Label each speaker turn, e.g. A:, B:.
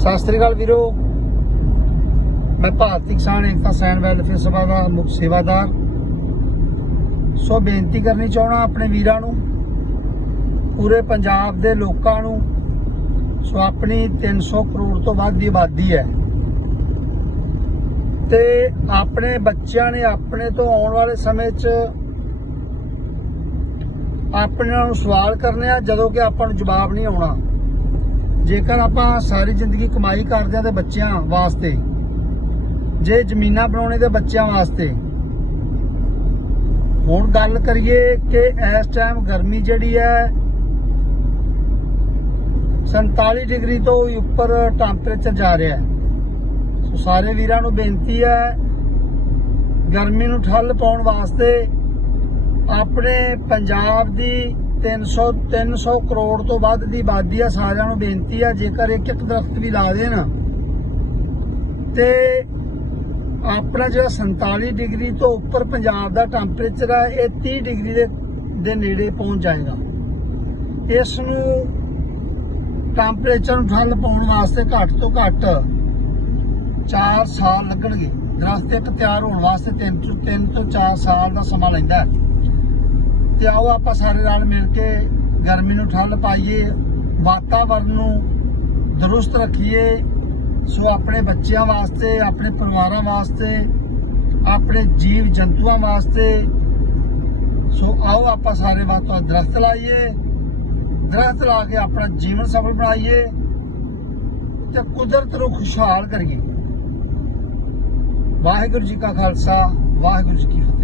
A: ਸਤਿ ਸ੍ਰੀ ਅਕਾਲ ਵੀਰੋ। ਮੈਂ ਭਾਰਤੀ ਕਿਸਾਨ ਏਕਤਾ ਸੈਨ ਵੈਲਫੇਅਰ ਸਭਾ ਦਾ ਮੁੱਖ ਸੇਵਾਦਾਰ। ਸੋ ਬੇਨਤੀ ਕਰਨੀ ਚਾਹਣਾ ਆਪਣੇ ਵੀਰਾਂ ਨੂੰ, ਪੂਰੇ ਪੰਜਾਬ ਦੇ ਲੋਕਾਂ ਨੂੰ। ਸੋ ਆਪਣੀ 300 ਕਰੋੜ ਤੋਂ ਵੱਧ ਦੀ ਆਬਾਦੀ ਹੈ। ਤੇ ਆਪਣੇ ਬੱਚਿਆਂ ਨੇ ਆਪਣੇ ਤੋਂ ਆਉਣ ਵਾਲੇ ਸਮੇਂ 'ਚ ਆਪਣੇ ਨੂੰ ਸਵਾਲ ਕਰਨੇ ਆ, ਜਦੋਂ ਕਿ ਆਪਾਂ ਨੂੰ ਜਵਾਬ ਨਹੀਂ ਆਉਣਾ। ਜੇਕਰ ਆਪਾਂ ਸਾਰੀ ਜ਼ਿੰਦਗੀ ਕਮਾਈ ਕਰਦੇ ਆ ਤੇ ਬੱਚਿਆਂ ਵਾਸਤੇ, ਜੇ ਜ਼ਮੀਨਾਂ ਬਣਾਉਣੇ ਤੇ ਬੱਚਿਆਂ ਵਾਸਤੇ, ਹੁਣ ਗੱਲ ਕਰੀਏ ਕਿ ਇਸ ਟਾਈਮ ਗਰਮੀ ਜਿਹੜੀ ਹੈ 47 ਡਿਗਰੀ ਤੋਂ ਵੀ ਉੱਪਰ ਟੈਂਪਰੇਚਰ ਜਾ ਰਿਹਾ ਹੈ। ਸੋ ਸਾਰੇ ਵੀਰਾਂ ਨੂੰ ਬੇਨਤੀ ਹੈ, ਗਰਮੀ ਨੂੰ ਠੱਲ ਪਾਉਣ ਵਾਸਤੇ ਆਪਣੇ ਪੰਜਾਬ ਦੀ 300 300 ਕਰੋੜ ਤੋਂ ਵੱਧ ਦੀ ਆਬਾਦੀ ਆ, ਸਾਰਿਆਂ ਨੂੰ ਬੇਨਤੀ ਆ, ਜੇਕਰ ਇੱਕ ਇੱਕ ਦਰਖਤ ਵੀ ਲਾ ਦੇਣ। ਤੇ ਆਪਣਾ ਜਿਹੜਾ 47 ਡਿਗਰੀ ਤੋਂ ਉੱਪਰ ਪੰਜਾਬ ਦਾ ਟੈਂਪਰੇਚਰ ਹੈ ਇਹ 30 ਡਿਗਰੀ ਦੇ ਦੇ ਨੇੜੇ ਪਹੁੰਚ ਜਾਏਗਾ। ਇਸ ਨੂੰ ਟੈਂਪਰੇਚਰ ਨੂੰ ਠੱਲ ਪਾਉਣ ਵਾਸਤੇ ਘੱਟ ਤੋਂ ਘੱਟ 4 ਸਾਲ ਲੱਗਣਗੇ। ਦਰਖਤ ਇੱਕ ਤਿਆਰ ਹੋਣ ਵਾਸਤੇ 3 ਤੋਂ 3 ਤੋਂ 4 ਸਾਲ ਦਾ ਸਮਾਂ ਲੈਂਦਾ ਹੈ। ਤੇ ਆਓ ਆਪਾਂ ਸਾਰੇ ਨਾਲ ਮਿਲ ਕੇ ਗਰਮੀ ਨੂੰ ਠੱਲ ਪਾਈਏ, ਵਾਤਾਵਰਨ ਨੂੰ ਦਰੁਸਤ ਰੱਖੀਏ। ਸੋ ਆਪਣੇ ਬੱਚਿਆਂ ਵਾਸਤੇ, ਆਪਣੇ ਪਰਿਵਾਰਾਂ ਵਾਸਤੇ, ਆਪਣੇ ਜੀਵ ਜੰਤੂਆਂ ਵਾਸਤੇ। ਸੋ ਆਓ ਆਪਾਂ ਸਾਰੇ ਵਾਤਾਵਰਨ ਦਰਖਤ ਲਾਈਏ, ਦਰਖਤ ਲਾ ਕੇ ਆਪਣਾ ਜੀਵਨ ਸਫਲ ਬਣਾਈਏ ਤੇ ਕੁਦਰਤ ਨੂੰ ਖੁਸ਼ਹਾਲ ਕਰੀਏ। ਵਾਹਿਗੁਰੂ ਜੀ ਕਾ ਖਾਲਸਾ, ਵਾਹਿਗੁਰੂ ਜੀ ਕੀ ਫਤਿਹ।